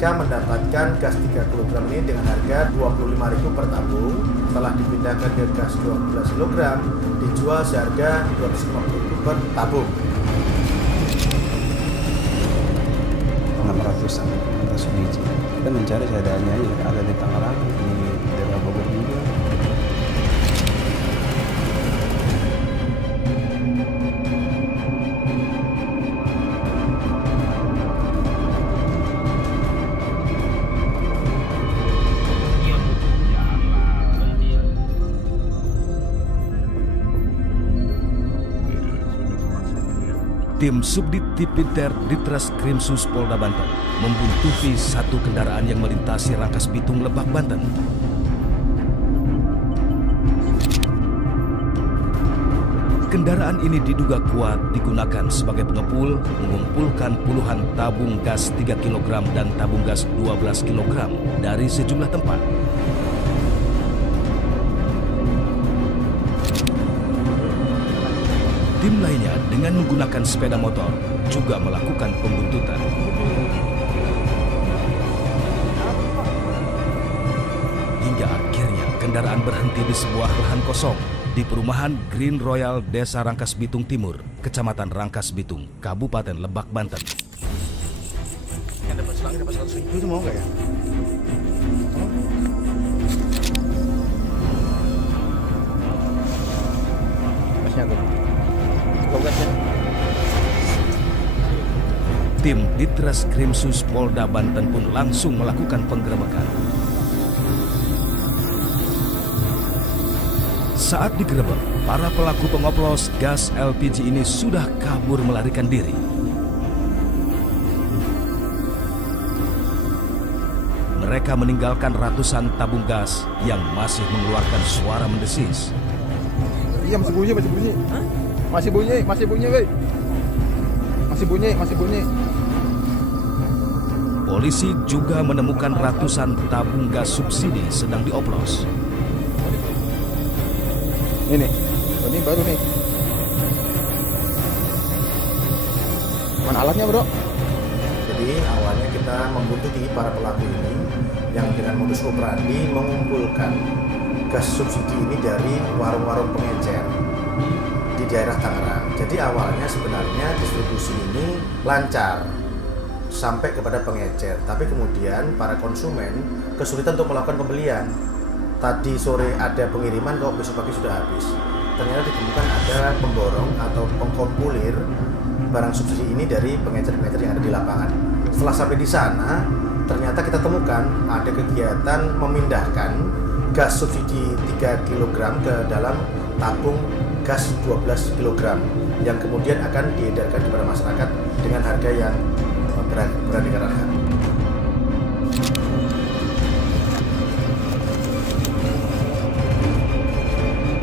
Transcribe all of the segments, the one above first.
Mereka mendapatkan gas 3 kg ini dengan harga Rp25.000 per tabung. Setelah dipindahkan ke gas 12 kg, dijual seharga Rp250.000 per tabung. 600-an atas biji. Kita mencari seadanya ya, ada di Tangerang, di daerah Bogor juga. Tim Subdit Tipiter Ditreskrimsus Polda Banten membuntuti satu kendaraan yang melintasi Rangkas Bitung, Lebak, Banten. Kendaraan ini diduga kuat digunakan sebagai pengepul mengumpulkan puluhan tabung gas 3 kg dan tabung gas 12 kg dari sejumlah tempat. Tim lainnya dengan menggunakan sepeda motor juga melakukan pembuntutan. Hingga akhirnya kendaraan berhenti di sebuah lahan kosong di perumahan Green Royal Desa Rangkas Bitung Timur, Kecamatan Rangkas Bitung, Kabupaten Lebak, Banten. Yang dapat selang dapat 100.000 itu mau nggak ya? Masnya tuh. Tim Ditreskrimsus Polda Banten pun langsung melakukan penggerebekan. Saat digerebek, para pelaku pengoplos gas LPG ini sudah kabur melarikan diri. Mereka meninggalkan ratusan tabung gas yang masih mengeluarkan suara mendesis. Iya, masih bunyi. Hah? Masih bunyi, weh. Masih bunyi. Polisi juga menemukan ratusan tabung gas subsidi sedang dioplos. Ini baru nih. Mana alatnya, bro? Jadi awalnya kita membuntuti para pelaku ini yang dengan modus operandi mengumpulkan gas subsidi ini dari warung-warung pengecer di daerah Tangerang. Jadi awalnya sebenarnya distribusi ini lancar sampai kepada pengecer, tapi kemudian para konsumen kesulitan untuk melakukan pembelian. Tadi sore ada pengiriman, kok besok pagi sudah habis. Ternyata ditemukan ada pemborong atau pengkompulir barang subsidi ini dari pengecer-pengecer yang ada di lapangan. Setelah sampai di sana, ternyata kita temukan ada kegiatan memindahkan gas subsidi 3 kg ke dalam tabung gas 12 kg yang kemudian akan diedarkan kepada masyarakat dengan harga yang beraneka ragam.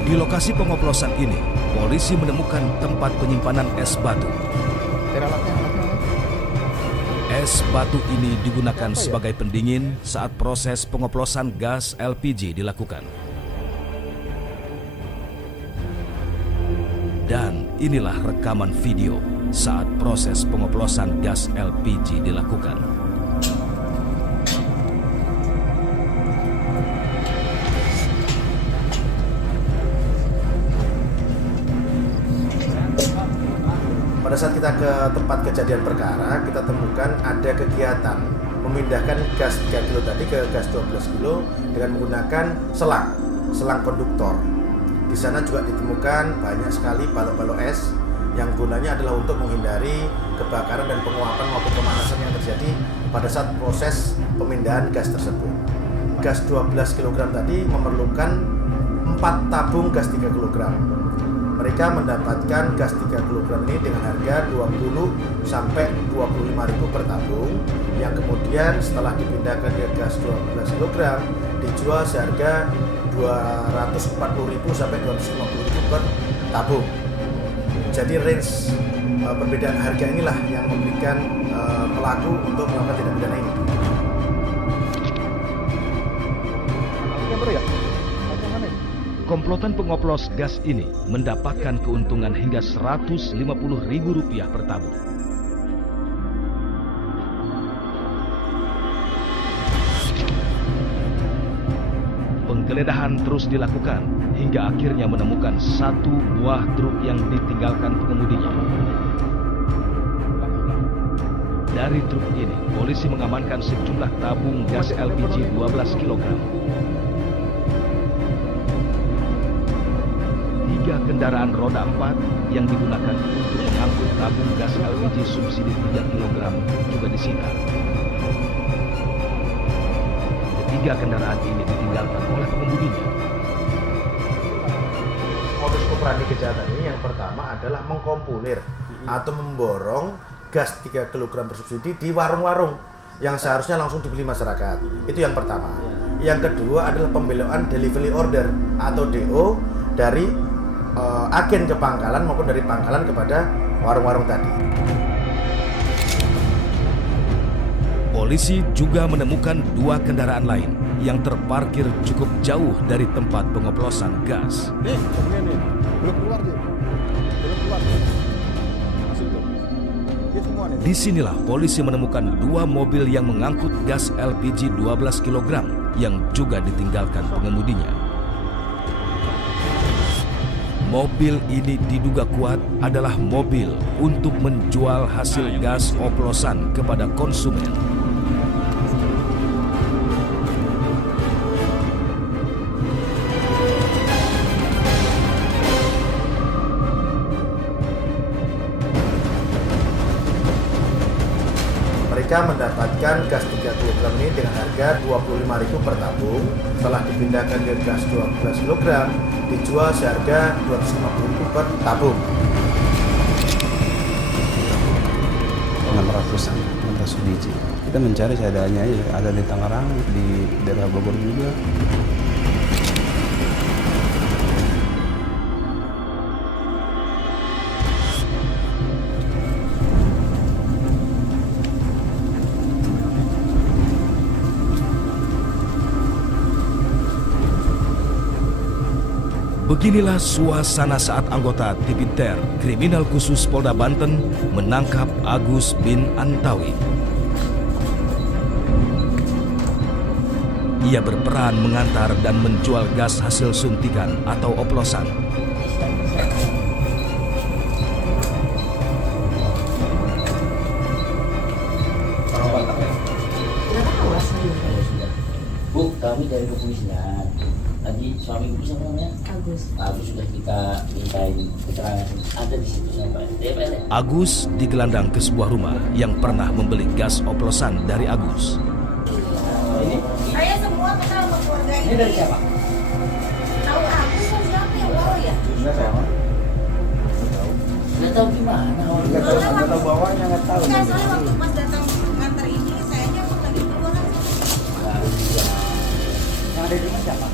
Di lokasi pengoplosan ini, polisi menemukan tempat penyimpanan es batu. Es batu ini digunakan sebagai pendingin saat proses pengoplosan gas LPG dilakukan. Dan inilah rekaman video saat proses pengoplosan gas LPG dilakukan. Pada saat kita ke tempat kejadian perkara, kita temukan ada kegiatan memindahkan gas 3 kg tadi ke gas 12 kg dengan menggunakan selang konduktor. Di sana juga ditemukan banyak sekali balok-balok es yang gunanya adalah untuk menghindari kebakaran dan penguapan maupun pemanasan yang terjadi pada saat proses pemindahan gas tersebut. Gas 12 kg tadi memerlukan 4 tabung gas 3 kg. Mereka mendapatkan gas 3 kg ini dengan harga 20 sampai 25.000 per tabung, yang kemudian setelah dipindahkan ke gas 12 kg dijual seharga 240.000 sampai 250.000 per tabung. Jadi range perbedaan harga inilah yang memberikan pelaku untuk melakukan tindak pidana ini. Komplotan pengoplos gas ini mendapatkan keuntungan hingga Rp150.000 per tabung. Penggeledahan terus dilakukan hingga akhirnya menemukan satu buah truk yang ditinggalkan pengemudinya. Dari truk ini, polisi mengamankan sejumlah tabung gas LPG 12 kg. 3 kendaraan roda 4 yang digunakan untuk mengangkut tabung gas LPG subsidi 3 kg juga disita. Ketiga kendaraan ini ditinggalkan oleh pengemudinya. Modus operandi kejahatan ini yang pertama adalah mengkompolir atau memborong gas 3 kg bersubsidi di warung-warung yang seharusnya langsung dibeli masyarakat. Itu yang pertama. Yang kedua adalah pembelokan delivery order atau DO dari agen ke pangkalan maupun dari pangkalan kepada warung-warung tadi. Polisi juga menemukan 2 kendaraan lain yang terparkir cukup jauh dari tempat pengoplosan gas. Nih, nih. Belum keluar dia. Belum keluar. Masih itu. Dia semua nih. Disinilah polisi menemukan 2 mobil yang mengangkut gas LPG 12 kg yang juga ditinggalkan pengemudinya. Mobil ini diduga kuat adalah mobil untuk menjual hasil gas oplosan kepada konsumen. Mereka mendapatkan gas 3 kg ini dengan harga Rp25.000 per tabung. Setelah dipindahkan ke gas 12 kg, dijual seharga Rp250.000 per tabung. 600 biji. Kita mencari seadanya aja, ada di Tangerang, di daerah Bogor juga. Beginilah suasana saat anggota Tipiter Kriminal Khusus Polda Banten menangkap Agus bin Antawi. Ia berperan mengantar dan menjual gas hasil suntikan atau oplosan. Bu, kami dari kepolisian. Tadi suami ibu siapa namanya? Agus. Agus sudah kita mintain keterangan. Ada di situ sampai DPR. Agus digelandang ke sebuah rumah yang pernah membeli gas oplosan dari Agus. Ini Saya semua kenal sama keluarga ini dari siapa? Tahu Agus kan siapa yang bawa ya? Nggak tahu gimana. Nggak tahu bawahnya, nggak tahu. Enggak, soalnya waktu pas datang nganter ini, saya aja mau lagi keluar. Yang ada di rumah siapa?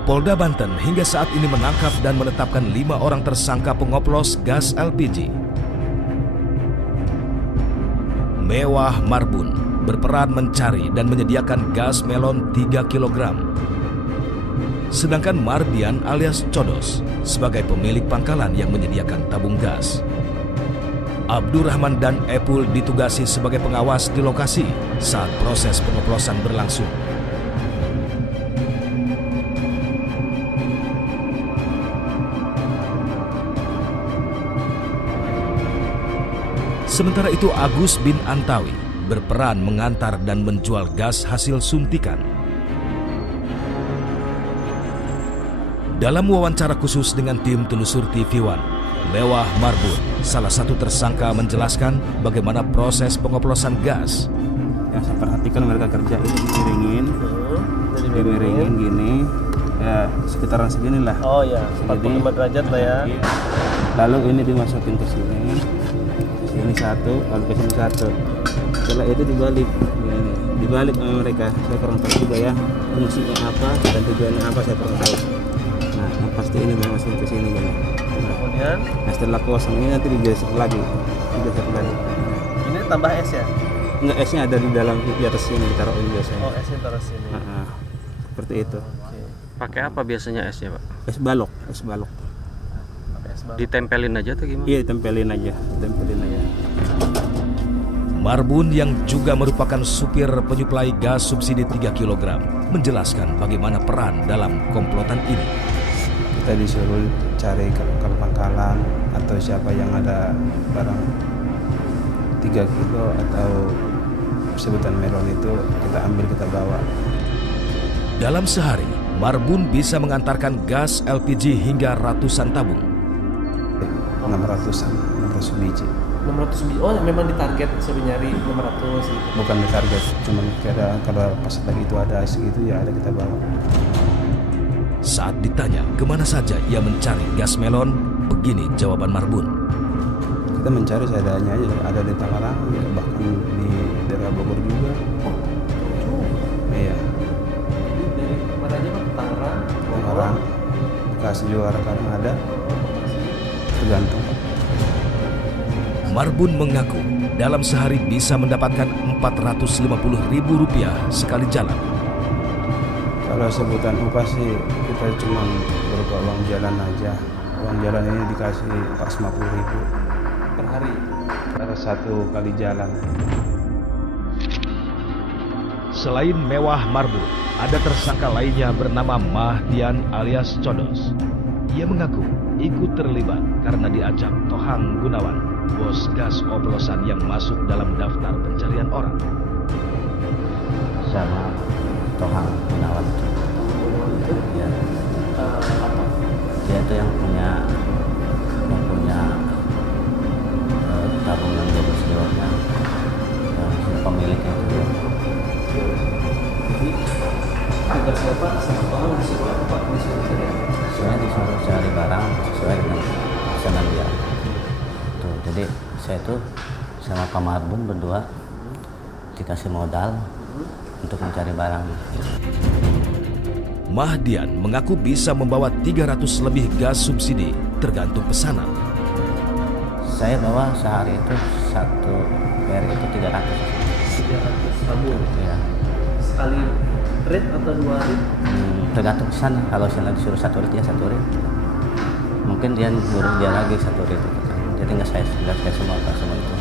Polda Banten hingga saat ini menangkap dan menetapkan 5 orang tersangka pengoplos gas LPG. Mewah Marbun berperan mencari dan menyediakan gas melon 3 kg. Sedangkan Mardian alias Codos sebagai pemilik pangkalan yang menyediakan tabung gas. Abdurrahman dan Epul ditugasi sebagai pengawas di lokasi saat proses pengoplosan berlangsung. Sementara itu Agus bin Antawi berperan mengantar dan menjual gas hasil suntikan. Dalam wawancara khusus dengan tim telusur TV1, Mewah Marbun, salah satu tersangka menjelaskan bagaimana proses pengoplosan gas. Yang saya perhatikan mereka kerja itu dimiringin gini, ya sekitaran segini lah. Oh ya, 45 derajat lah ya. Lalu ini dimasukin ke sini. Ini satu, lalu ke sini satu. Setelah itu dibalik, dibalik sama mereka. Saya kurang tahu juga ya fungsinya apa dan tujuannya apa, saya kurang tahu. Nah, yang pasti ini masukin ke sini gini. Kemudian Nah, setelah kosong ini nanti digesek lagi, ini tambah es ya? Enggak, esnya ada di dalam, di atas sini ditaruhin biasanya. Oh, esnya taruh sini. Seperti itu. Pakai apa biasanya esnya, Pak? Es balok, es balok. Es balok. Ditempelin aja atau gimana? Iya, tempelin aja. Marbun yang juga merupakan supir penyuplai gas subsidi 3 kg menjelaskan bagaimana peran dalam komplotan ini. Kita disuruh cari ke pangkalan atau siapa yang ada barang 3 kilo atau sebutan melon itu kita ambil, kita bawa. Dalam sehari, Marbun bisa mengantarkan gas LPG hingga ratusan tabung. 600 biji. 600 biji. Oh, memang ditarget suruh nyari 600 gitu. Bukan di target, cuman kira kalau pas lagi itu ada segitu ya ada kita bawa. Saat ditanya kemana saja ia mencari gas melon, begini jawaban Marbun. Kita mencari seadanya aja, ada di Tangerang, ya, bahkan di daerah Bogor juga. Iya, Jadi dari mana aja Pak? Tangerang, Tangerang, Bekasi juga kadang ada, tergantung. Marbun mengaku dalam sehari bisa mendapatkan Rp450.000 sekali jalan. Kalau sebutan upah sih kita cuma berupa uang jalan aja. Uang jalan ini dikasih 450.000 per hari. pada satu kali jalan. Selain mewah Marbun, ada tersangka lainnya bernama Mahdian alias Codos. Ia mengaku ikut terlibat karena diajak Tohang Gunawan, bos gas oplosan yang masuk dalam daftar pencarian orang. Sama Tohang Gunawan itu. Ya. Apa? Dia itu yang punya tabungan 12 kilo yang pemiliknya itu. Jadi tugas Bapak sama Tohang disuruh apa Pak? Disuruh cari apa? Saya disuruh cari barang sesuai dengan pesanan dia. Tuh, jadi saya tuh sama Pak Marbun berdua dikasih modal untuk mencari barang. Mahdian mengaku bisa membawa 300 lebih gas subsidi tergantung pesanan. Saya bawa sehari itu satu hari itu 300. 300 tabung. Ya. Sekali rit atau 2 rit? Tergantung pesanan. Kalau saya disuruh 1 rit ya 1 rit. Mungkin dia nyuruh dia lagi 1 rit. Jadi nggak saya semua itu.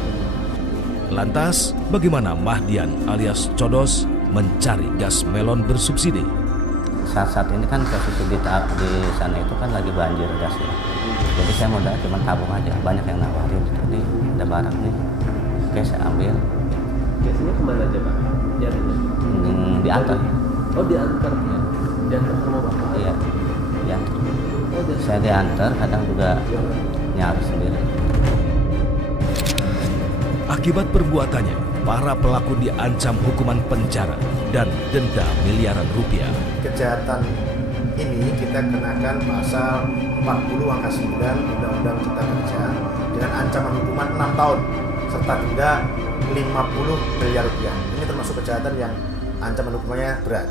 Lantas, bagaimana Mahdian alias Codos mencari gas melon bersubsidi? Saat ini kan posisi di sana itu kan lagi banjir gas ya. Jadi saya modal cuma tabung aja. Banyak yang nawarin. Jadi ada barang nih. Oke, saya ambil. Biasanya kemana aja Pak? Nyarinya? Diantar. Oh, diantar. Ya. Diantar sama Bapak? Iya. Diantar. Oh, diantar. Saya diantar, kadang juga nyari sendiri. Akibat perbuatannya, para pelaku diancam hukuman penjara dan denda miliaran rupiah. Kejahatan ini kita kenakan pasal 40 angka 9 Undang-Undang Cipta Kerja dengan ancaman hukuman 6 tahun serta denda 50 miliar rupiah. Ini termasuk kejahatan yang ancaman hukumannya berat.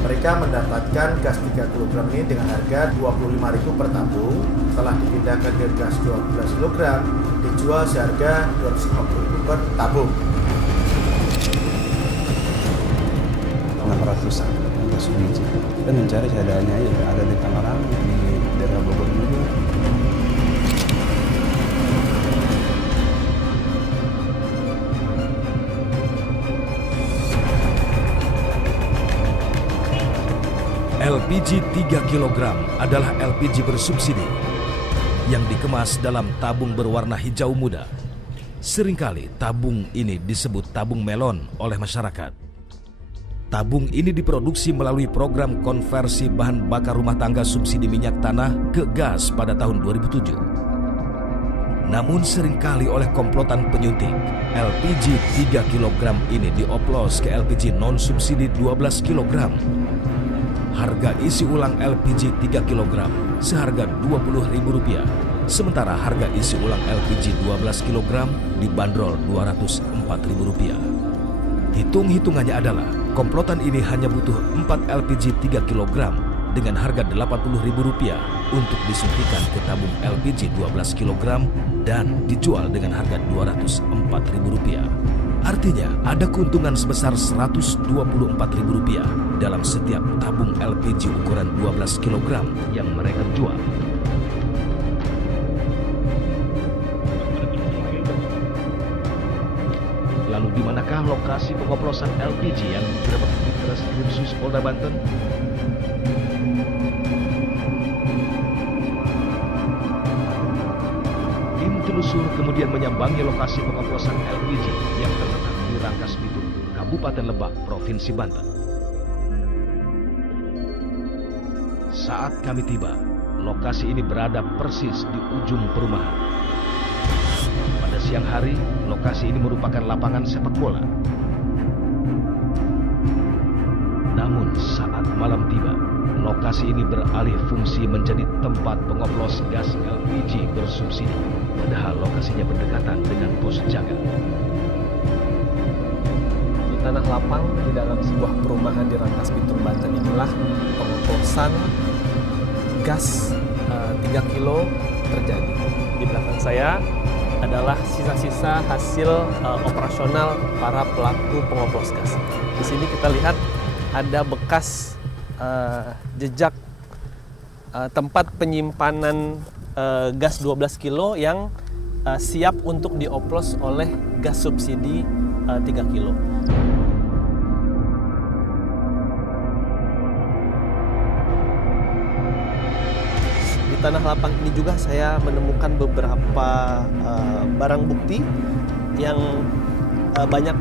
Mereka mendapatkan gas 3 kg ini dengan harga Rp25.000 per tabung. Setelah dipindahkan ke gas 12 kg, dijual seharga Rp250.000 per tabung. 600 biji. Kita mencari seadanya aja, ada di Tangerang, di daerah Bogor juga. LPG 3 kg adalah LPG bersubsidi yang dikemas dalam tabung berwarna hijau muda. Seringkali tabung ini disebut tabung melon oleh masyarakat. Tabung ini diproduksi melalui program konversi bahan bakar rumah tangga subsidi minyak tanah ke gas pada tahun 2007. Namun seringkali oleh komplotan penyuntik, LPG 3 kg ini dioplos ke LPG non-subsidi 12 kg. Harga isi ulang LPG 3 kg seharga Rp20.000, sementara harga isi ulang LPG 12 kg dibanderol Rp204.000. Hitung-hitungannya adalah komplotan ini hanya butuh 4 LPG 3 kg dengan harga Rp80.000 untuk disuntikan ke tabung LPG 12 kg dan dijual dengan harga Rp204.000. Artinya ada keuntungan sebesar Rp124.000 dalam setiap tabung LPG ukuran 12 kg yang mereka jual. Lalu di manakah lokasi pengoplosan LPG yang digerebek di Treskrimsus Polda Banten? Tim telusur kemudian menyambangi lokasi pengoplosan LPG yang terletak di Rangkas Bitung, Kabupaten Lebak, Provinsi Banten. Saat kami tiba, lokasi ini berada persis di ujung perumahan. Pada siang hari, lokasi ini merupakan lapangan sepak bola. Namun saat malam tiba, lokasi ini beralih fungsi menjadi tempat pengoplos gas LPG bersubsidi. Padahal lokasinya berdekatan dengan pos jaga. Di tanah lapang di dalam sebuah perumahan di Rangkas Bitung, Banten inilah pengoplosan gas 3 kilo terjadi. Di belakang saya adalah sisa-sisa hasil operasional para pelaku pengoplos gas. Di sini kita lihat ada bekas jejak tempat penyimpanan gas 12 kilo yang siap untuk dioplos oleh gas subsidi 3 kilo. Di tanah lapang ini juga saya menemukan beberapa barang bukti yang banyak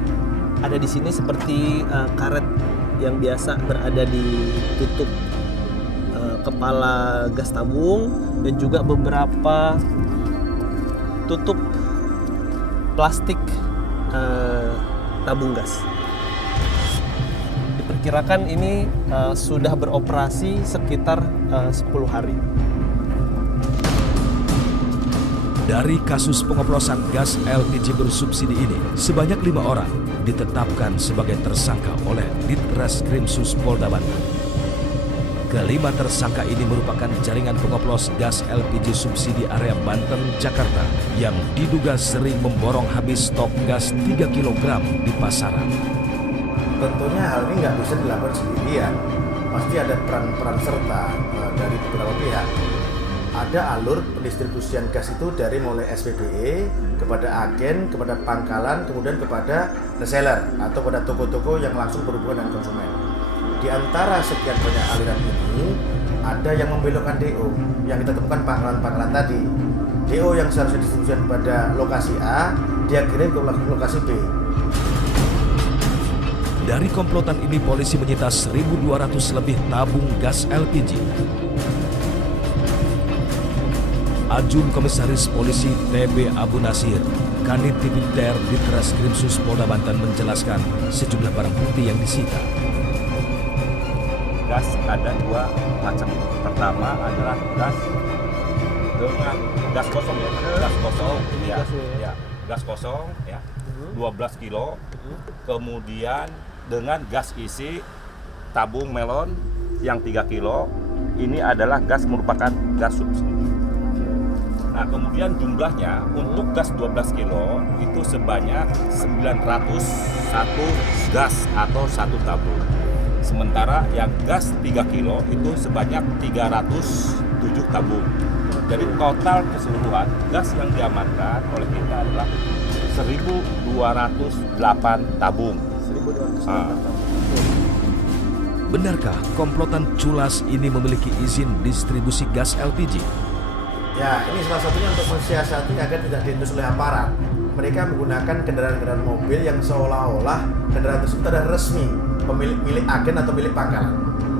ada di sini, seperti karet yang biasa berada di tutup kepala gas tabung dan juga beberapa tutup plastik tabung gas. Diperkirakan ini sudah beroperasi sekitar 10 hari. Dari kasus pengoplosan gas LPG bersubsidi ini, sebanyak 5 orang ditetapkan sebagai tersangka oleh Ditreskrimsus Polda Banten. Kelima tersangka ini merupakan jaringan pengoplos gas LPG subsidi area Banten, Jakarta yang diduga sering memborong habis stok gas 3 kg di pasaran. Tentunya hal ini nggak bisa dilakukan sendirian, pasti ada peran serta dari beberapa pihak. Ada alur pendistribusian gas itu dari mulai SPBE kepada agen, kepada pangkalan, kemudian kepada reseller atau pada toko-toko yang langsung berhubungan dengan konsumen. Di antara sekian banyak aliran ini, ada yang membelokkan DO yang kita temukan pangkalan-pangkalan tadi. DO yang seharusnya didistribusikan pada lokasi A, dia kirim ke lokasi B. Dari komplotan ini, polisi menyita 1.200 lebih tabung gas LPG. Ajun Komisaris Polisi TB Abu Nasir, Kanit Tipiter Ditreskrimsus Polda Banten menjelaskan sejumlah barang bukti yang disita. Gas ada 2 macam. Pertama adalah gas dengan gas kosong ya, gas kosong ya, gas kosong ya, 12 kilo. Kemudian dengan gas isi tabung melon yang 3 kilo. Ini adalah gas merupakan gas subsidi. Nah, kemudian jumlahnya untuk gas 12 kilo itu sebanyak 901 gas atau 1 tabung. Sementara yang gas 3 kilo itu sebanyak 307 tabung. Jadi total keseluruhan gas yang diamankan oleh kita adalah 1.208 tabung. 1.208 tabung. Benarkah komplotan culas ini memiliki izin distribusi gas LPG? Ya, ini salah satunya untuk mensiasati agar tidak diendus oleh aparat. Mereka menggunakan kendaraan-kendaraan mobil yang seolah-olah kendaraan tersebut adalah resmi milik agen atau milik pangkalan.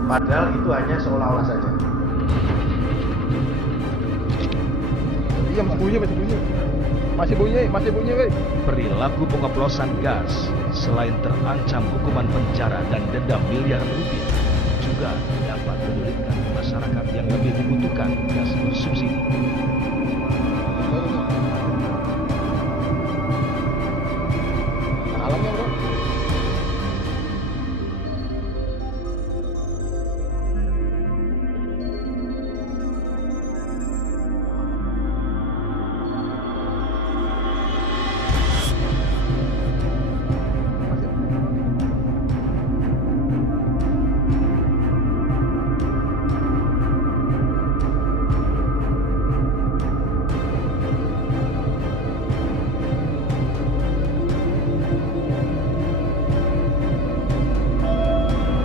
Padahal itu hanya seolah-olah saja. Iya, masih bunyi, weh. Perilaku pengoplosan gas selain terancam hukuman penjara dan denda miliaran rupiah, juga dapat menyulitkan masyarakat yang lebih membutuhkan gas bersubsidi.